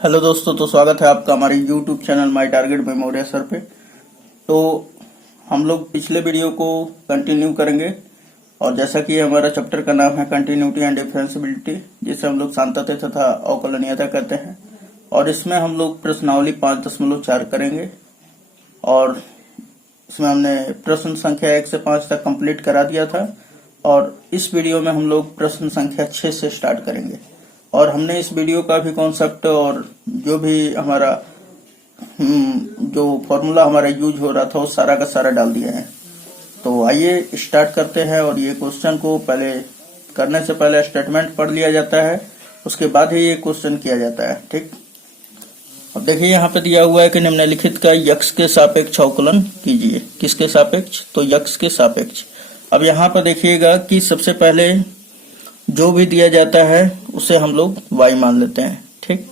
Hello दोस्तों, तो स्वागत है आपका हमारे YouTube channel my target memorial sir पे। तो हम लोग पिछले वीडियो को कंटिन्यू करेंगे और जैसा कि हमारा चैप्टर का नाम है कंटिन्यूटी एंड डिफरेंशिबिलिटी, जिसे हम लोग सांतत्य तथा अवकलनीयता कहते हैं। और इसमें हम लोग प्रश्नावली 5.4 करेंगे और इसमें हमने प्रश्न संख्या 1 से 5 तक कंप्लीट करा दिया था और इस वीडियो में हम लोग प्रश्न संख्या 6 से स्टार्ट करेंगे। और हमने इस वीडियो का भी कॉन्सेप्ट और जो भी हमारा जो फॉर्मूला हमारा यूज हो रहा था वो सारा का सारा डाल दिया है। तो आइए स्टार्ट करते हैं। और ये क्वेश्चन को पहले करने से पहले स्टेटमेंट पढ़ लिया जाता है, उसके बाद ही ये क्वेश्चन किया जाता है। ठीक, अब देखिए यहाँ पे दिया हुआ है कि निम्नलिखित का यक्स के सापेक्ष अवकलन कीजिए। किसके सापेक्ष? तो यक्स के सापेक्ष। अब यहाँ पर देखिएगा कि सबसे पहले जो भी दिया जाता है उसे हम लोग y मान लेते हैं। ठीक,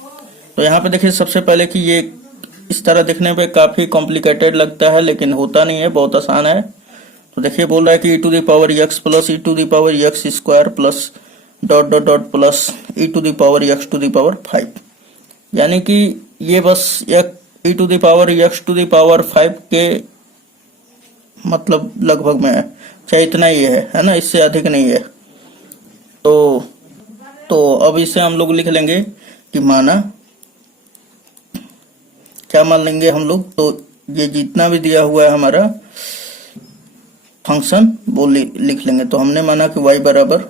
तो यहाँ पे देखिए सबसे पहले कि ये इस तरह दिखने पे काफी कॉम्प्लिकेटेड लगता है, लेकिन होता नहीं है, बहुत आसान है। तो देखिए बोल रहा है कि e to the power x plus e to the power x square plus dot dot dot plus e to the power x to the power 5, यानी कि ये बस e to the power x to the power 5 के मतलब लगभग में है, चाहे इतना ही है ना, इससे अधिक नहीं है। तो अब इसे हम लोग लिख लेंगे कि माना, क्या मान लेंगे हम लोग? तो ये जितना भी दिया हुआ है हमारा फंक्शन वो लिख लेंगे। तो हमने माना कि y बराबर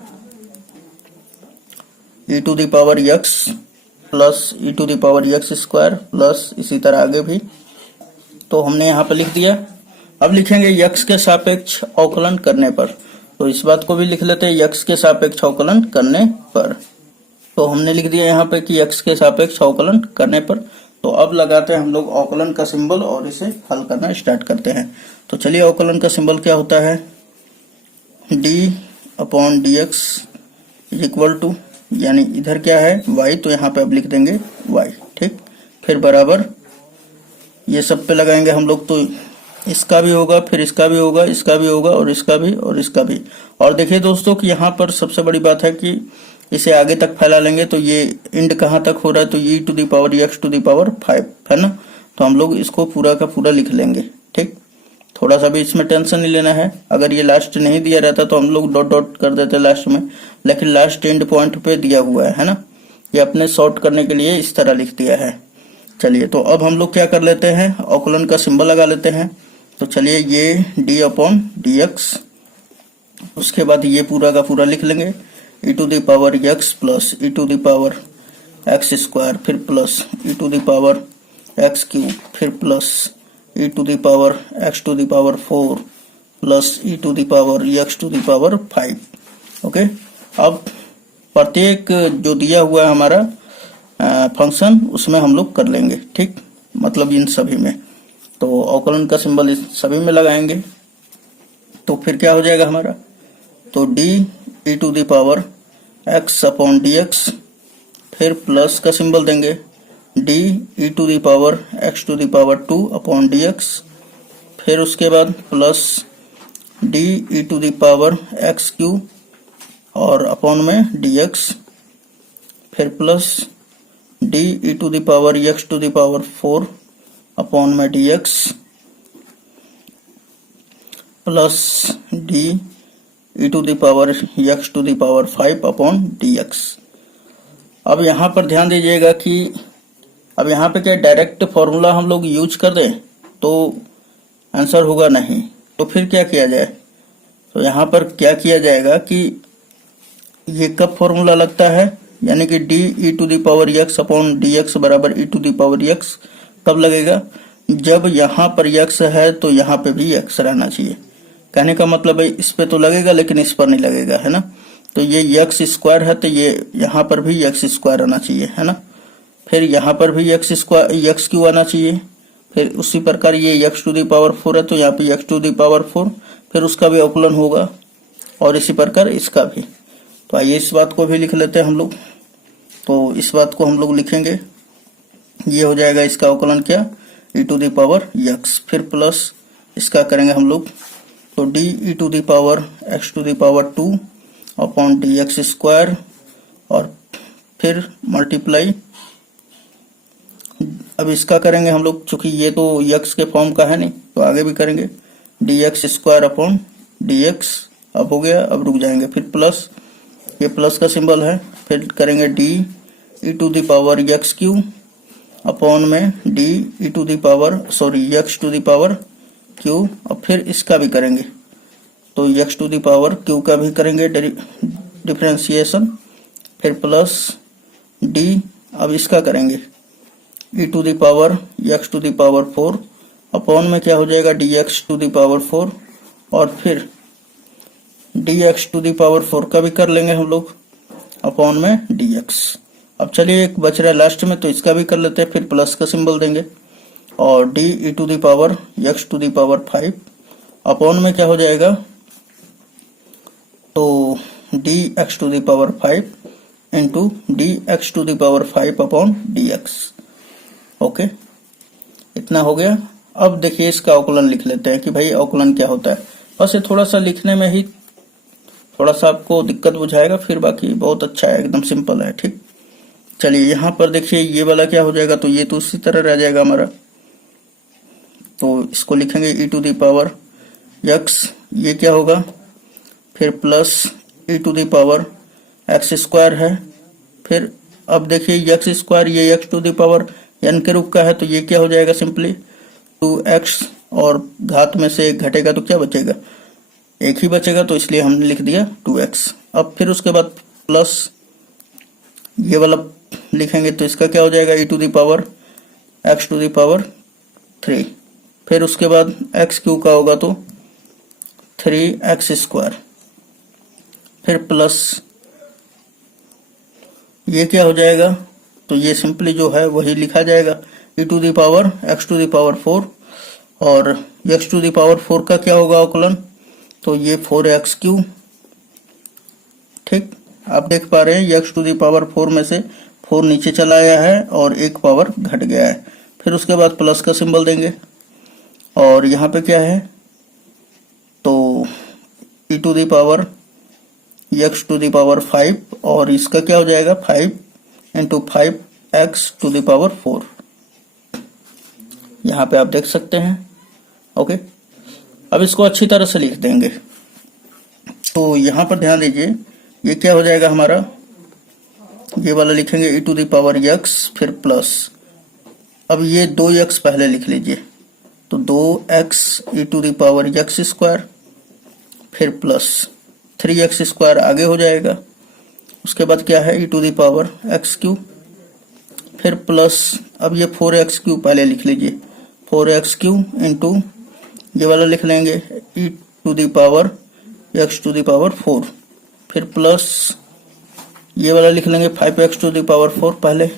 e to the power x plus e to the power x square plus इसी तरह आगे भी, तो हमने यहाँ पर लिख दिया। अब लिखेंगे x के सापेक्ष अवकलन करने पर, तो इस बात को भी लिख लेते हैं x के सापेक्ष अवकलन करने पर। तो हमने लिख दिया यहाँ पे कि x के सापेक्ष अवकलन करने पर। तो अब लगाते हैं हम लोग अवकलन का सिंबल और इसे हल करना स्टार्ट करते हैं। तो चलिए, अवकलन का सिंबल क्या होता है? d/dx इज इक्वल टू, यानी इधर क्या है y, तो यहाँ पे अब लिख देंगे y। ठीक, फिर बराबर ये सब पे लगाएंगे हम लोग, तो इसका भी होगा, फिर इसका भी होगा, इसका भी होगा और इसका भी और इसका भी। और देखिए दोस्तों कि यहाँ पर सबसे बड़ी बात है कि इसे आगे तक फैला लेंगे तो ये एंड कहाँ तक हो रहा है? तो e to the power x to the power 5 है ना। तो हम लोग इसको पूरा का पूरा लिख लेंगे। ठीक, थोड़ा सा भी इसमें टेंशन नहीं लेना है। अगर ये लास्ट नहीं दिया रहता तो हम लोग डॉट डॉट कर देते लास्ट में, लेकिन लास्ट एंड पॉइंट पे दिया हुआ है ना, ये अपने शॉर्ट करने के लिए इस तरह लिख दिया है। चलिए, तो अब हम लोग क्या कर लेते हैं, अवकलन का सिंबल लगा लेते हैं। तो चलिए, ये d/dx, उसके बाद ये पूरा का पूरा लिख लेंगे e to the power x plus e to the power x square, फिर plus e to the power x cube, फिर plus e to the power x to the power 4 plus e to the power x to the power 5। Okay, अब प्रत्येक जो दिया हुआ है हमारा function उसमें हम लोग कर लेंगे। ठीक, मतलब इन सभी में। तो अवकलन का सिंबल इस सभी में लगाएंगे, तो फिर क्या हो जाएगा हमारा? तो d e to the power x upon dx, फिर प्लस का सिंबल देंगे d e to the power x to the power 2 upon dx, फिर उसके बाद plus d e to the power x cube और अपॉन में dx, फिर plus d e to the power x to the power 4 upon में dx, plus d e to the power x to the power 5 upon dx। अब यहाँ पर ध्यान दीजिएगा कि अब यहाँ पे क्या डायरेक्ट फॉर्मूला हम लोग यूज कर दें तो आंसर होगा नहीं, तो फिर क्या किया जाए? तो यहाँ पर क्या किया जाएगा कि ये कब फॉर्मूला लगता है, यानी कि d e to the power x upon dx बराबर e to the power x कब लगेगा? जब यहाँ पर x है तो यहाँ पे भी x रहना चाहिए। कहने का मतलब है इस पे तो लगेगा लेकिन इस पर नहीं लगेगा, है ना। तो ये x स्क्वायर है तो ये यहाँ पर भी x स्क्वायर आना चाहिए, है ना। फिर यहाँ पर भी x स्क्वायर x क्यों आना चाहिए। फिर उसी प्रकार ये x टू द पावर 4 है तो यहाँ पे x टू द पावर 4, फिर उसका भी अवकलन होगा और इसी प्रकार इसका भी। तो आइए इस बात को भी लिख लेते हैं हम लोग। तो इस बात को हम लोग लिखेंगे, ये हो जाएगा इसका अवकलन क्या, e to the power x, फिर प्लस इसका करेंगे हम लोग, तो d e to the power x to the power 2 upon dx square और फिर मल्टीप्लाई अब इसका करेंगे हम लोग, चूंकि ये तो यक्स के फॉर्म का है नहीं तो आगे भी करेंगे D x square upon D x. अब हो गया, अब रुक जाएंगे, फिर प्लस, ये प्लस का सिंबल है, फिर करेंगे d E to the power x cube upon में d E to the power x to the power cube. और फिर इसका भी करेंगे तो x to the power cube का भी करेंगे डिफरेंशिएशन, फिर प्लस डी, अब इसका करेंगे e to the power x to the power 4 upon में क्या हो जाएगा d x to the power 4, और फिर d x to the power 4 का भी कर लेंगे हम लोग अपॉन में डी एक्स। अब चलिए एक बच रहा है लास्ट में तो इसका भी कर लेते हैं, फिर प्लस का सिंबल देंगे और D E to the power x to the power 5 upon में क्या हो जाएगा, तो D x to the power 5 into D x to the power 5 upon D X. Okay, इतना हो गया। अब देखिए इसका अवकलन लिख लेते हैं कि भाई अवकलन क्या होता है। बस ये थोड़ा सा लिखने में ही थोड़ा सा आपको दिक्कत बुझाएगा, फिर बाकी बहुत अच्छा है, एकदम सिंपल है। ठीक, चलिए यहाँ पर देखिए ये वाला क्या हो जाएगा, तो ये तो उसी तरह रह जाएगा हमारा, तो इसको लिखेंगे ई टू द पावर एक्स, ये क्या होगा, फिर plus E to the power X square है, फिर अब देखिए एक्स स्क्वायर, ये X to the power N के रूप का है तो ये क्या हो जाएगा सिंपली 2x, और घात में से एक घटेगा तो क्या बचेगा, एक ही बचेगा, तो इसलिए हमने लिख दिया 2x। अब फिर उसके बाद प्लस ये वाला लिखेंगे तो इसका क्या हो जाएगा e to the power x to the power 3, फिर उसके बाद एक्स क्यू का होगा तो 3x स्क्वायर, फिर प्लस ये क्या हो जाएगा, तो ये सिंपली जो है वही लिखा जाएगा e to the power x to the power 4, और एक्स टू द पावर 4 का क्या होगा अवकलन, तो ये 4x क्यू। ठीक, आप देख पा रहे हैं एक्स टू द पावर 4 में से 4 नीचे चला आया है और एक पावर घट गया है, फिर उसके बाद प्लस का सिंबल देंगे, और यहाँ पे क्या है, तो e to the power x to the power 5, और इसका क्या हो जाएगा 5 into 5x to the power 4, यहाँ पे आप देख सकते हैं। ओके, अब इसको अच्छी तरह से लिख देंगे, तो यहाँ पर ध्यान दीजिए ये क्या हो जाएगा हमारा, ये वाला लिखेंगे ई टू द पावर x, फिर प्लस, अब ये 2x पहले लिख लीजिए, तो 2x e to the power x square, फिर प्लस 3x स्क्वायर आगे हो जाएगा, उसके बाद क्या है e to the power x cube, फिर प्लस, अब ये 4x क्यू पहले लिख लीजिए, 4x क्यू इंटू ये वाला लिख लेंगे e to the power x to the power 4, फिर प्लस ये वाला लिख लेंगे 5x टू द पावर 4 पहले,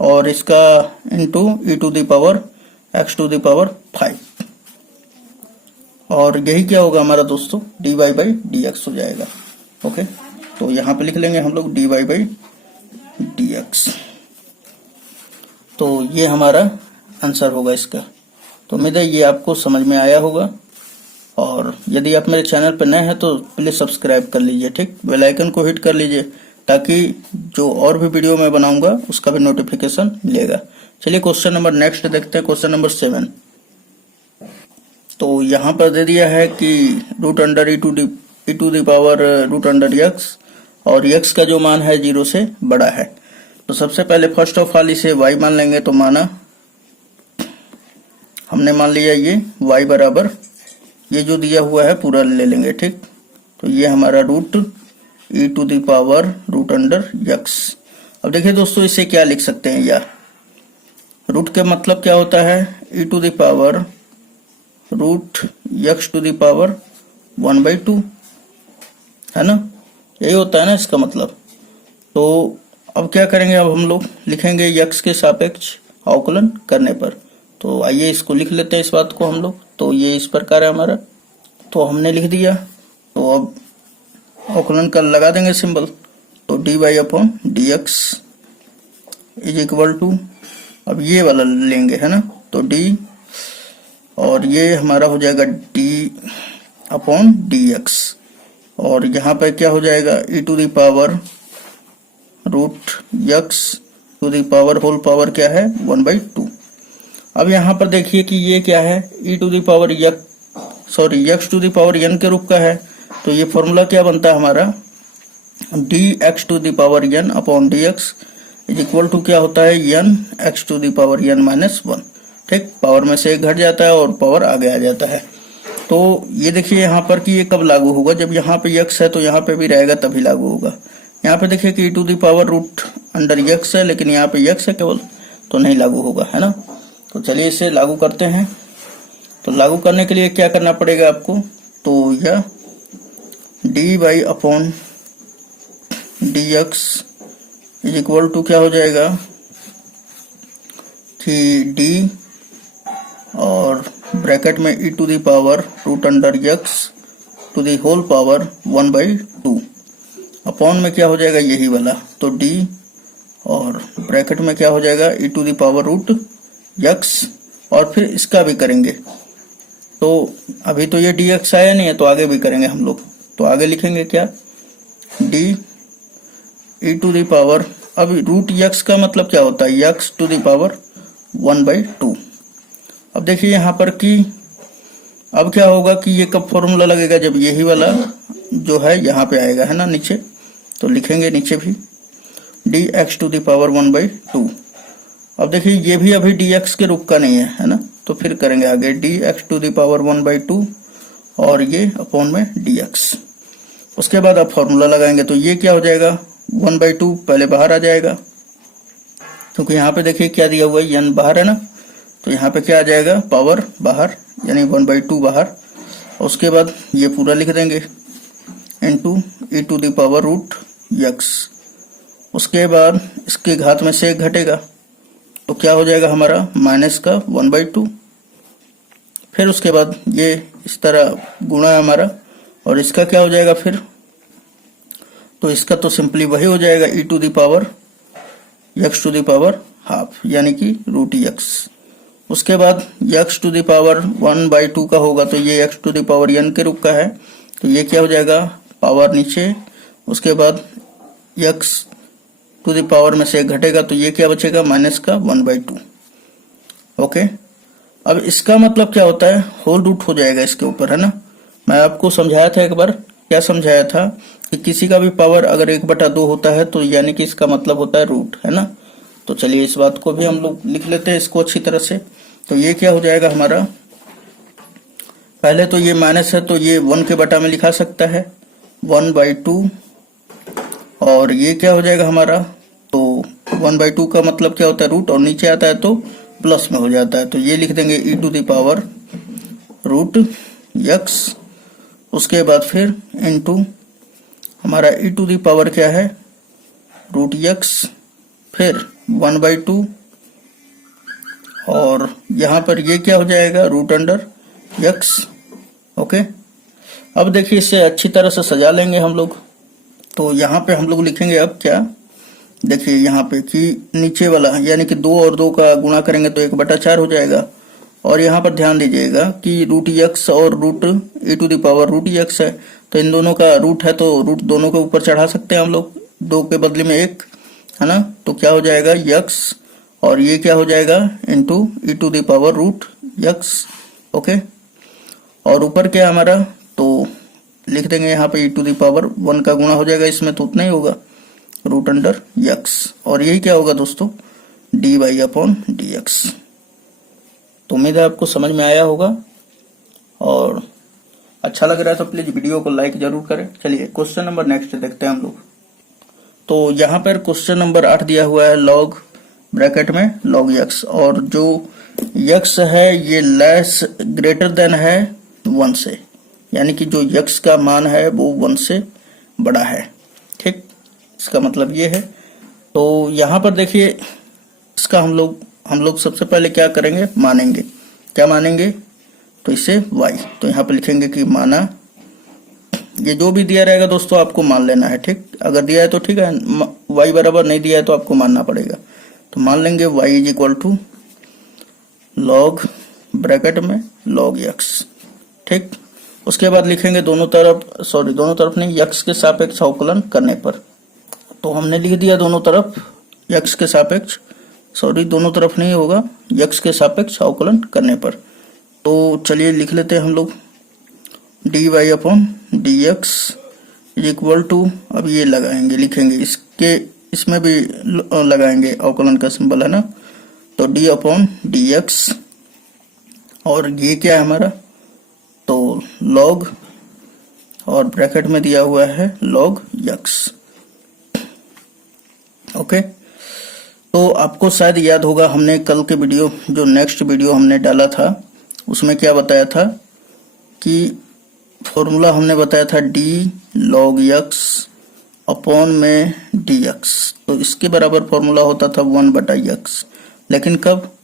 और इसका into E to the power x to the power 5, और यही क्या होगा हमारा दोस्तों dy बाई डी एक्स हो जाएगा। ओके, तो यहाँ पे लिख लेंगे हम लोग dy बाई डी एक्स, तो ये हमारा आंसर होगा इसका। तो उम्मीद है ये आपको समझ में आया होगा, और यदि आप मेरे चैनल पर नए हैं तो प्लीज सब्सक्राइब कर लीजिए। ठीक, बेल आइकन को हिट कर लीजिए ताकि जो और भी वीडियो मैं बनाऊंगा उसका भी नोटिफिकेशन मिलेगा। चलिए क्वेश्चन नंबर नेक्स्ट देखते हैं, क्वेश्चन नंबर 7। तो यहाँ पर दे दिया है कि root under E to the power root under X, और x का जो मान है 0 से बड़ा है। तो सबसे पहले फर्स्ट ऑफ ऑल इसे y मान लेंगे, तो माना हमने मान लिया ये y बराबर ये जो दिया हुआ है पूरा ले लेंगे। ठीक, तो ये हमारा root E to the power root under X. अब देखिए दोस्तों इसे क्या लिख सकते हैं, या रूट का मतलब क्या होता है e to the power root x to the power 1/2, है ना, यही होता है ना इसका मतलब। तो अब क्या करेंगे, अब हम लोग लिखेंगे x के सापेक्ष अवकलन करने पर। तो आइए इसको लिख लेते हैं इस बात को हम लोग। तो ये इस प्रकार है हमारा, तो हमने लिख दिया। तो अब अवकलन का लगा देंगे सिंबल, तो dy upon D X is equal to, अब ये वाला लेंगे है ना, तो d, और ये हमारा हो जाएगा d अपॉन डी एक्स, और यहाँ पर क्या हो जाएगा e to the power root x to the power whole power क्या है 1/2। अब यहाँ पर देखिए कि ये क्या है e to the power X to the power n के रूप का है, तो ये फॉर्मूला क्या बनता है हमारा dx to the power n upon dx is equal to क्या होता है n x to the power n minus 1। ठीक, पावर में से एक घट जाता है और पावर आगे आ जाता है। तो ये देखिए यहाँ पर कि ये कब लागू होगा, जब यहाँ पे x है तो यहाँ पे भी रहेगा तभी लागू होगा। यहाँ पे देखिए कि e to the power root under x है, लेकिन यहाँ पे x है केवल, तो नहीं लागू होगा, है ना। तो चलिए इसे लागू करते हैं। तो लागू करने के लिए क्या करना पड़ेगा आपको, तो यह dy upon dx is equal to क्या हो जाएगा कि d और ब्रैकेट में e to the power root under x to the whole power 1/2 upon में क्या हो जाएगा यही वाला, तो d और ब्रैकेट में क्या हो जाएगा e to the power root x, और फिर इसका भी करेंगे। तो अभी तो ये dx आया नहीं है, तो आगे भी करेंगे हम लोग। तो आगे लिखेंगे क्या d e to the power, अब रूट x का मतलब क्या होता है x टू द पावर 1/2। अब देखिए यहाँ पर कि अब क्या होगा कि ये कब फॉर्मूला लगेगा, जब यही वाला जो है यहाँ पे आएगा, है ना, नीचे। तो लिखेंगे नीचे भी dx टू द पावर 1/2। अब देखिए ये भी अभी dx के रूप का नहीं है ना, तो फिर करेंगे आगे dx टू द पावर 1/2 और ये अपॉन में dx। उसके बाद आप फॉर्मूला लगाएंगे, तो ये क्या हो जाएगा 1/2 पहले बाहर आ जाएगा, क्योंकि यहाँ पे देखिए क्या दिया हुआ है n बाहर है ना, तो यहाँ पे क्या आ जाएगा पावर बाहर, यानी 1/2 बाहर। उसके बाद ये पूरा लिख देंगे into e to the power root x। उसके बाद इसके घात में से एक घटेगा, तो क्या हो जाएगा हमारा माइनस का 1/2। फिर उसके बाद ये इस तरह गुणा है हमारा, और इसका क्या हो जाएगा फिर, तो इसका तो सिंपली वही हो जाएगा e to the power x to the power half, यानी कि रूट x। उसके बाद x टू द पावर 1/2 का होगा, तो ये x to the power n के रूप का है, तो ये क्या हो जाएगा पावर नीचे। उसके बाद x टू द पावर में से एक घटेगा, तो ये क्या बचेगा माइनस का 1/2। ओके, अब इसका मतलब क्या होता है होल रूट हो जाएगा इसके ऊपर, है ना। मैं आपको समझाया था एक बार, क्या समझाया था कि किसी का भी पावर अगर 1/2 होता है तो यानी कि इसका मतलब होता है रूट, है ना। तो चलिए इस बात को भी हम लोग लिख लेते हैं इसको अच्छी तरह से। तो ये क्या हो जाएगा हमारा, पहले तो ये माइनस है तो ये 1 के बटा में लिखा सकता है 1/2, और ये क्या हो जाएगा हमारा, तो 1/2 का मतलब क्या होता है रूट, और नीचे आता है तो प्लस में हो जाता है, तो ये लिख देंगे e to the power root x। उसके बाद फिर इनटू हमारा e टू द पावर क्या है रूट x, फिर 1/2, और यहाँ पर ये क्या हो जाएगा रूट अंडर x। ओके, अब देखिए इसे अच्छी तरह से सजा लेंगे हम लोग। तो यहाँ पे हम लोग लिखेंगे अब क्या, देखिए यहाँ पे कि नीचे वाला यानी कि 2 और 2 का गुणा करेंगे तो 1/4 हो जाएगा, और यहाँ पर ध्यान दीजिएगा कि रूट x और root e to the power root x है, तो इन दोनों का रूट है तो रूट दोनों के ऊपर चढ़ा सकते हैं हम लोग, 2 के बदले में 1, है ना। तो क्या हो जाएगा x, और ये क्या हो जाएगा into e to the power root x। Okay, और ऊपर क्या है हमारा, तो लिख देंगे यहाँ पे e टू द पावर 1 का गुणा हो जाएगा, इसमें तो उतना ही होगा रूट अंडर x, और यही क्या होगा दोस्तों dy अपॉन dx। तो उम्मीद है आपको समझ में आया होगा, और अच्छा लग रहा है तो प्लीज वीडियो को लाइक जरूर करें। चलिए क्वेश्चन नंबर नेक्स्ट देखते हैं हम लोग। तो यहाँ पर क्वेश्चन नंबर 8 दिया हुआ है log ब्रैकेट में log x, और जो x है ये लेस ग्रेटर देन है 1 से, यानी कि जो x का मान है वो 1 से बड़ा है। ठीक, इसका मतलब ये है। तो यहाँ पर देखिए इसका हम लोग सबसे पहले क्या करेंगे, मानेंगे। क्या मानेंगे, तो इसे y, तो यहाँ पर लिखेंगे कि माना, ये जो भी दिया रहेगा दोस्तों आपको मान लेना है। ठीक, अगर दिया है तो ठीक है, y बराबर नहीं दिया है तो आपको मानना पड़ेगा। तो मान लेंगे y is equal to log bracket में log x। ठीक, उसके बाद लिखेंगे दोनों तरफ नहीं, x के सापेक्ष अवकलन करने पर। तो हमने लिख दिया दोनों तरफ x के सापेक्ष, सॉरी दोनों तरफ नहीं होगा, x के सापेक्ष अवकलन करने पर। तो चलिए लिख लेते हैं हम लोग dy upon dx is equal to, अब ये लगाएंगे, लिखेंगे इसके, इसमें भी लगाएंगे अवकलन का सिंबल है ना, तो d अपॉन dx, और ये क्या है हमारा, तो log, और ब्रैकेट में दिया हुआ है log x। ओके, तो आपको शायद याद होगा हमने कल के वीडियो, जो नेक्स्ट वीडियो हमने डाला था, उसमें क्या बताया था कि फॉर्मूला हमने बताया था d log x अपॉन में dx, तो इसके बराबर फॉर्मूला होता था 1/x। लेकिन कब,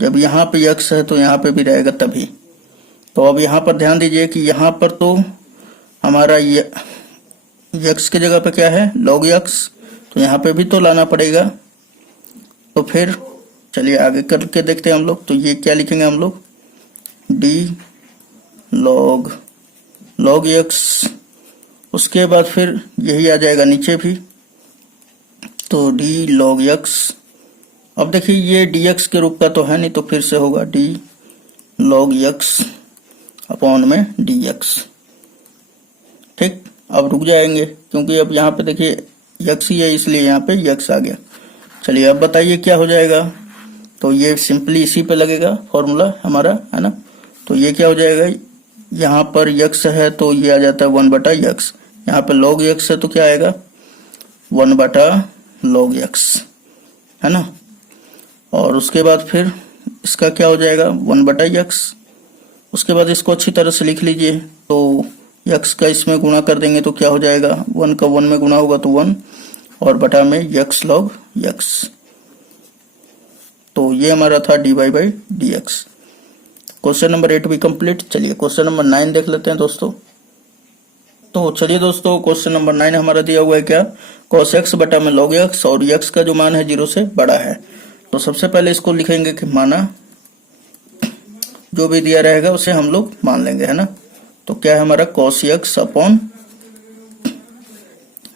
जब यहाँ पे x है तो यहाँ पे भी रहेगा तभी। तो अब यहाँ पर ध्यान दीजिए कि यहाँ पर तो हमारा ये x की जगह पे क्या है log x, तो यहाँ पे भी तो लाना पड़ेगा। तो फिर चलिए आगे करके देखते हैं हम लोग। तो ये क्या लिखेंगे हम लोग, d log x, उसके बाद फिर यही आ जाएगा नीचे भी, तो d log x। अब देखिए ये dx के रूप का तो है नहीं, तो फिर से होगा d log x अपॉन में dx। ठीक, अब रुक जाएंगे क्योंकि अब यहाँ पे देखिए x ही है, इसलिए यहाँ पे x आ गया। चलिए अब बताइए क्या हो जाएगा, तो ये सिंपली इसी पे लगेगा फॉर्मूला हमारा, है ना। तो ये क्या हो जाएगा, यहाँ पर x है तो ये आ जाता है 1/x, यहाँ पे log x है तो क्या आएगा 1/log x, है ना। और उसके बाद फिर इसका क्या हो जाएगा 1/x। उसके बाद इसको अच्छी तरह से लिख लीजिए, तो x का इसमें गुणा कर देंगे तो क्या हो जाएगा, 1 का 1 में गुणा होगा तो 1, और बटा में x log x। तो ये हमारा था dy/dx। क्वेश्चन नंबर 8 भी कंप्लीट। चलिए क्वेश्चन नंबर 9 देख लेते हैं दोस्तों। तो चलिए दोस्तों, क्वेश्चन नंबर 9 हमारा दिया हुआ है क्या, cos x बटा में log x, और x का जो मान है 0 से बड़ा है। तो सबसे पहले इसको लिखेंगे कि माना, जो भी दिया रहेगा उसे हम लोग मान लेंगे, है ना। तो क्या है हमारा cos x upon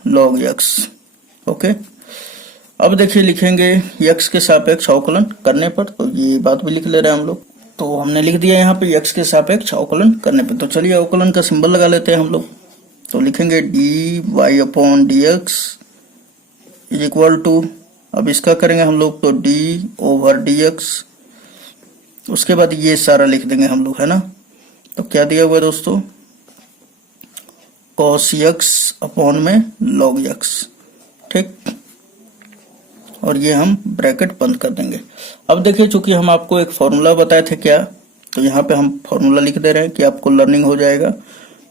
log x। Okay, अब देखिए लिखेंगे x के सापेक्ष अवकलन करने पर, तो ये बात भी लिख ले रहे हैं हम लोग। तो हमने लिख दिया यहाँ पे x के सापेक्ष अवकलन करने पे। तो चलिए अवकलन का सिंबल लगा लेते हैं हम लोग। तो लिखेंगे dy upon dx is equal to, अब इसका करेंगे हम लोग तो d/dx, उसके बाद ये सारा लिख देंगे हम लोग, है ना। तो क्या दिया हुआ है दोस्तों, cos x अपॉन में log x। ठीक, और ये हम ब्रैकेट बंद कर देंगे। अब देखिए चूंकि हम आपको एक फॉर्मूला बताए थे क्या, तो यहाँ पे हम फॉर्मूला लिख दे रहे हैं कि आपको लर्निंग हो जाएगा।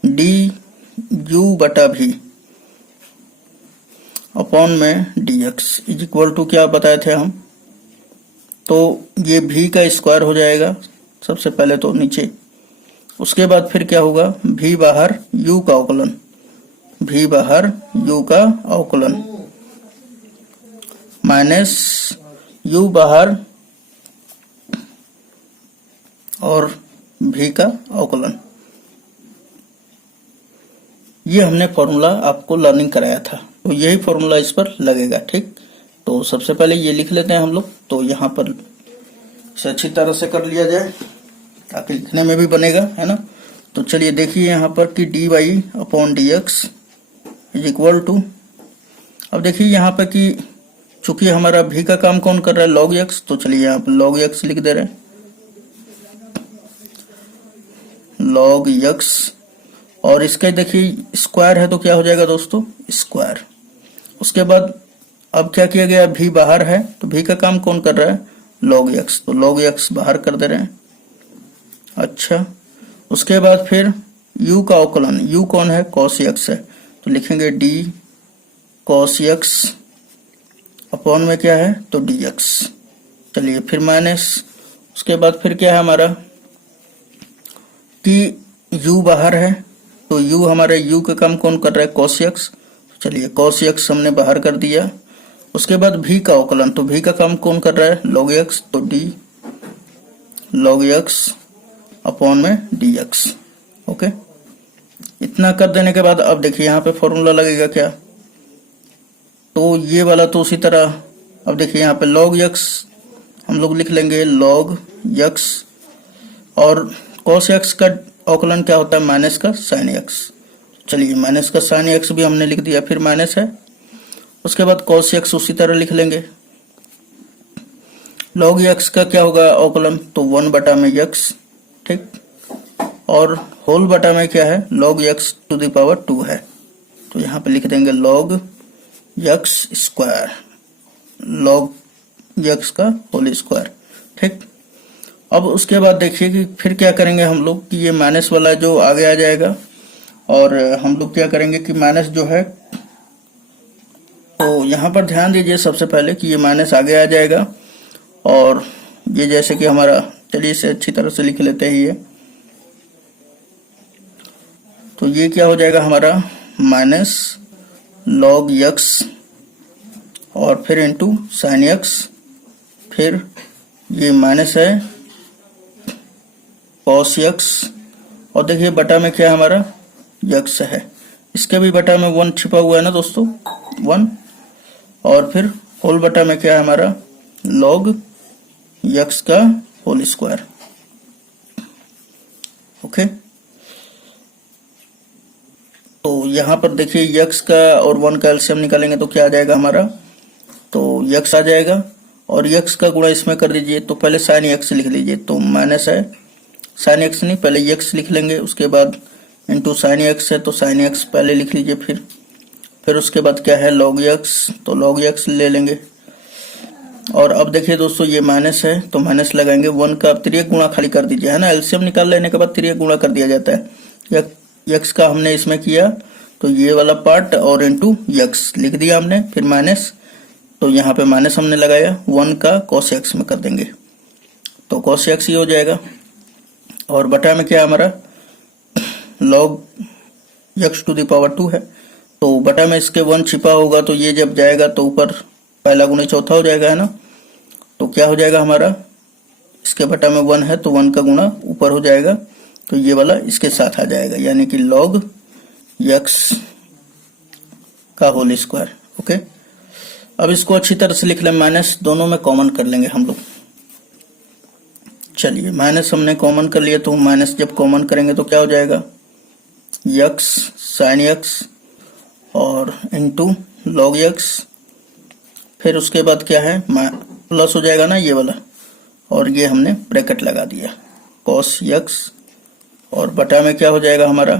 du/v अपॉन में dx इज इक्वल टू, क्या बताए थे हम, तो ये v का स्क्वायर हो जाएगा सबसे पहले तो नीचे, उसके बाद फिर क्या होगा, v बाहर u का अवकलन, v बाहर u का अवकलन माइनस u बाहर और v का अवकलन। ये हमने फॉर्मूला आपको लर्निंग कराया था, तो यही फॉर्मूला इस पर लगेगा। ठीक, तो सबसे पहले ये लिख लेते हैं हम लोग। तो यहाँ पर इसे अच्छी तरह से कर लिया जाए ताकि लिखने में भी बनेगा, है ना। तो चलिए देखिए यहाँ पर कि dy upon dx is equal to, अब देखिए यहाँ पर कि चूंकि हमारा v का काम कौन कर रहा है log x, तो चलिए यहाँ पर log x लिख दे रहे हैं, log x, और इसका देखिए स्क्वायर है तो क्या हो जाएगा दोस्तों स्क्वायर। उसके बाद अब क्या किया गया, v बाहर है तो v का काम कौन कर रहा है log x, तो log x बाहर कर दे रहे हैं। अच्छा, उसके बाद फिर u का अवकलन, u कौन है cos x है, तो लिखेंगे d cos x अपॉन में क्या है तो dx। चलिए फिर माइनस, उसके बाद फिर क्या है हमारा कि u बाहर है, तो u हमारे u का काम कौन कर रहा है cos x, चलिए cos x हमने बाहर कर दिया। उसके बाद v का अवकलन, तो v का काम कौन कर रहा है log x, तो d log x अपॉन में dx। ओके, इतना कर देने के बाद अब देखिए यहाँ पे फॉर्मूला लगेगा क्या, तो ये वाला तो उसी तरह, अब देखिए यहाँ पे log x हम लोग लिख लेंगे log x, और cos x का अवकलन क्या होता है, माइनस का sin x। चलिए माइनस का sin x भी हमने लिख दिया, फिर माइनस है, उसके बाद cos x उसी तरह लिख लेंगे। log x का क्या होगा अवकलन, तो 1 बटा में x, ठीक, और होल बटा में क्या है, log x to the power 2 है, तो यहाँ पे लिख देंगे log x square, log x का होल स्क्वायर, ठीक। अब उसके बाद देखिए कि फिर क्या करेंगे हम लोग कि ये माइनस वाला जो आगे आ जाएगा, और हम लोग क्या करेंगे कि माइनस जो है, तो यहाँ पर ध्यान दीजिए सबसे पहले कि ये माइनस आगे आ जाएगा, और ये जैसे कि हमारा, चलिए इसे अच्छी तरह से लिख लेते हैं ये, तो ये क्या हो जाएगा हमारा माइनस log x और फिर इंटू साइन x, फिर ये माइनस है cos x, और देखिए बटा में क्या हमारा x है, इसके भी बटा में 1 छिपा हुआ है ना दोस्तों, 1, और फिर होल बटा में क्या है हमारा log x का होल स्क्वायर, ओके। तो यहाँ पर देखिए x का और 1 का एलसीएम निकालेंगे तो क्या आ जाएगा हमारा, तो x आ जाएगा, और x का गुणा इसमें कर दीजिए, तो पहले साइन x लिख लीजिए, तो माइनस है, साइन x नहीं, पहले x लिख लेंगे, उसके बाद इंटू साइन x है, तो साइन x पहले लिख लीजिए, फिर उसके बाद क्या है log x, तो log x ले लेंगे। और अब देखिए दोस्तों ये माइनस है, तो माइनस लगाएंगे, 1 का तिर्यक गुणा खाली कर दीजिए, है ना, एलसीएम निकाल लेने के बाद तिर्यक गुणा कर दिया जाता है, x का हमने इसमें किया, तो ये वाला पार्ट और इंटू x लिख दिया हमने, फिर माइनस, तो यहाँ पे माइनस हमने लगाया, 1 का cos x में कर देंगे, तो cos x ही हो जाएगा, और बटा में क्या हमारा log x to the power 2 है, तो बटा में इसके 1 छिपा होगा, तो ये जब जाएगा तो ऊपर पहला गुना चौथा हो जाएगा, है ना, तो क्या हो जाएगा हमारा, इसके बटा में 1 है तो 1 का गुना ऊपर हो जाएगा, तो ये वाला इसके साथ आ जाएगा, यानी कि log x का होल स्क्वायर, ओके। अब इसको अच्छी तरह से लिख लें, माइनस दोनों में कॉमन कर लेंगे हम लोग, चलिए माइनस हमने कॉमन कर लिया, तो माइनस जब कॉमन करेंगे तो क्या हो जाएगा x साइन x और इंटू log x, फिर उसके बाद क्या है प्लस हो जाएगा ना ये वाला, और ये हमने ब्रैकेट लगा दिया cos x, और बटा में क्या हो जाएगा हमारा,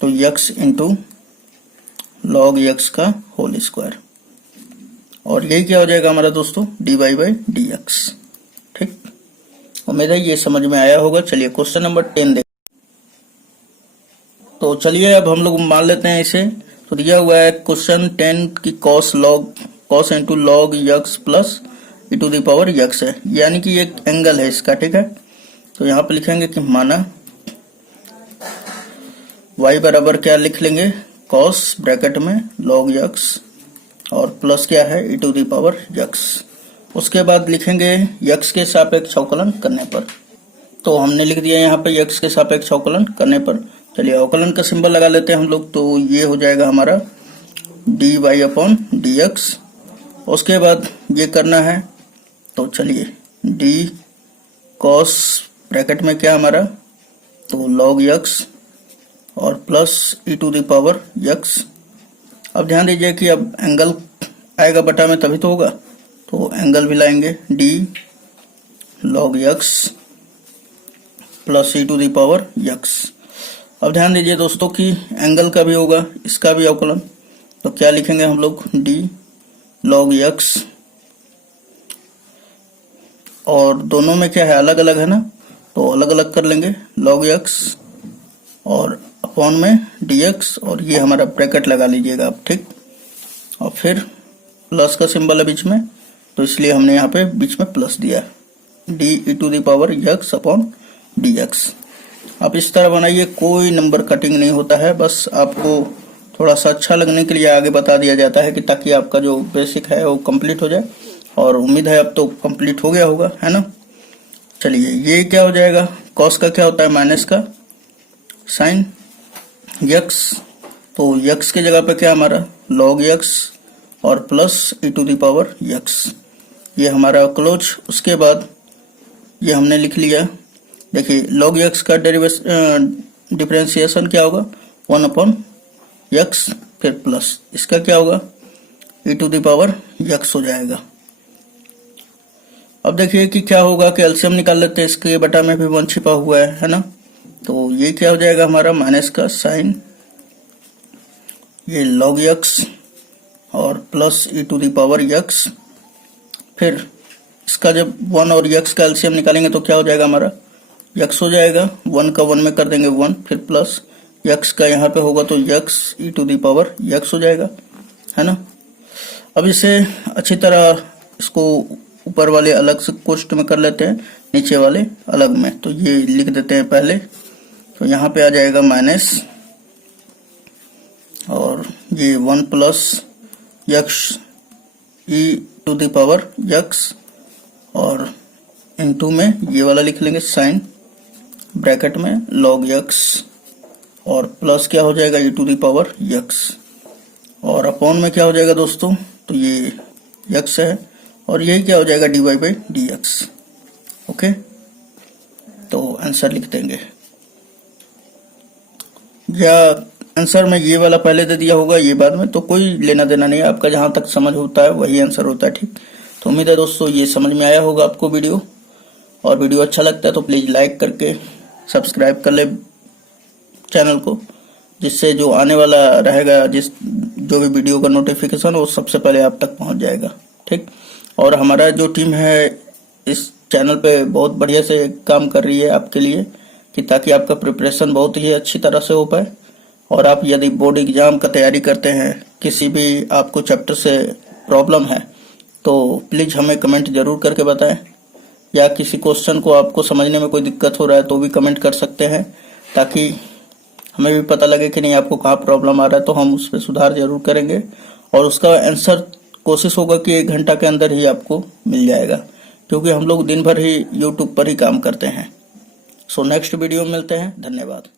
तो x इंटू log x का होल स्क्वायर, और यही क्या हो जाएगा हमारा दोस्तों dy बाई dx, ठीक। उम्मीद है ये समझ में आया होगा। चलिए क्वेश्चन नंबर 10 देख, तो चलिए अब हम लोग मान लेते हैं इसे, तो दिया हुआ है क्वेश्चन 10 की cos into log x plus e to the power x है, यानी कि एक एंगल है इसका, ठीक है। तो यहाँ पे लिखेंगे कि माना y बराबर क्या लिख लेंगे, cos ब्रैकेट में log x और प्लस क्या है e to the power x, उसके बाद लिखेंगे x के सापेक्ष अवकलन करने पर, तो हमने लिख दिया यहाँ पे x के सापेक्ष अवकलन करने पर। चलिए अवकलन का सिंबल लगा लेते हैं हम लोग, तो ये हो जाएगा हमारा dy अपॉन dx, उसके बाद ये करना है, तो चलिए d cos ब्रैकेट में क्या हमारा, तो log x और plus e to the power x। अब ध्यान दीजिए कि अब एंगल आएगा बटा में तभी तो होगा, तो एंगल भी लाएंगे d log x plus e to the power x। अब ध्यान दीजिए दोस्तों कि एंगल का भी होगा, इसका भी अवकलन, तो क्या लिखेंगे हम लोग d log x, और दोनों में क्या है अलग अलग है ना, तो अलग अलग कर लेंगे log x और अपॉन में dx, और ये हमारा ब्रैकेट लगा लीजिएगा आप, ठीक। और फिर प्लस का सिंबल है बीच में, तो इसलिए हमने यहाँ पे बीच में प्लस दिया, d e to the power x upon dx। आप इस तरह बनाइए, कोई नंबर कटिंग नहीं होता है, बस आपको थोड़ा सा अच्छा लगने के लिए आगे बता दिया जाता है कि ताकि आपका जो बेसिक है वो कंप्लीट हो जाए, और उम्मीद है अब तो कंप्लीट हो गया होगा, है ना। चलिए ये क्या हो जाएगा, cos का क्या होता है माइनस का साइन x, तो x की जगह पे क्या हमारा log x और plus e to the power x, ये हमारा क्लोज। उसके बाद ये हमने लिख लिया। देखिए log x का डिफरेंशिएशन क्या होगा, 1/x, फिर प्लस इसका क्या होगा, e to the power x हो जाएगा। अब देखिए कि क्या होगा कि एलसीएम निकाल लेते हैं, इसके बटा में भी 1 छिपा हुआ है ना। तो ये क्या हो जाएगा हमारा, माइनस का साइन ये log x और plus e to the power x, फिर इसका जब 1 और x का एलसीएम निकालेंगे तो क्या हो जाएगा हमारा, x हो जाएगा, 1 का 1 में कर देंगे 1, फिर प्लस x का यहाँ पे होगा तो x e to the power x हो जाएगा, है ना। अब इसे अच्छी तरह इसको ऊपर वाले अलग से कोष्ठ में कर लेते हैं, नीचे वाले अलग में। तो ये लिख देते हैं पहले, तो यहाँ पे आ जाएगा माइनस और ये 1 plus x e to the power x और इनटू में ये वाला लिख लेंगे साइन ब्रैकेट में log x और प्लस क्या हो जाएगा e to the power x और अपॉन में क्या हो जाएगा दोस्तों, तो ये x है और यही क्या हो जाएगा dy बाई dx। ओके, तो आंसर लिख देंगे, या आंसर में ये वाला पहले दे दिया होगा ये बाद में, तो कोई लेना देना नहीं है, आपका जहां तक समझ होता है वही आंसर होता है। ठीक, तो उम्मीद है दोस्तों ये समझ में आया होगा आपको वीडियो, और वीडियो अच्छा लगता है तो प्लीज लाइक करके सब्सक्राइब कर ले चैनल को, जिससे जो आने वाला रहेगा जो भी वीडियो का नोटिफिकेशन वो सबसे पहले आप तक पहुंच जाएगा। ठीक, और हमारा जो टीम है इस चैनल पे बहुत बढ़िया से काम कर रही है आपके लिए, कि ताकि आपका प्रिपरेशन बहुत ही अच्छी तरह से हो पाए, और आप यदि बोर्ड एग्जाम का तैयारी करते हैं, किसी भी आपको चैप्टर से प्रॉब्लम है तो प्लीज हमें कमेंट जरूर करके बताएं, या किसी क्वेश्चन को आपको समझने में कोई दिक्कत हो रहा है तो भी कमेंट कर सकते हैं, ताकि हमें भी पता लगे कि नहीं आपको कहाँ प्रॉब्लम आ रहा है, तो हम उस पर सुधार जरूर करेंगे और उसका आंसर कोशिश होगा कि 1 घंटा के अंदर ही आपको मिल जाएगा, क्योंकि हम लोग दिन भर ही यूट्यूब पर ही काम करते हैं। सो नेक्स्ट वीडियो में मिलते हैं, धन्यवाद।